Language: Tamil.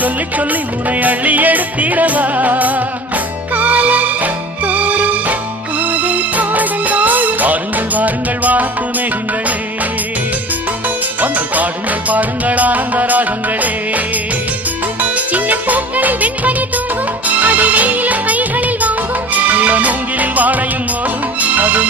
சொல்லி சொல்லி உனை அள்ளி எடுத்திடவா வாருங்கள் வாருங்கள் வாத்து மேகங்களே வந்து பாடுங்கள் பாடுங்கள் ஆனந்த ராகங்களே சின்ன பூக்களில் வெண்பனி தூங்கும் அது வெயிலும் கைகளில் வாங்கும் மூங்கிலில் வாழையும் மோதும் அது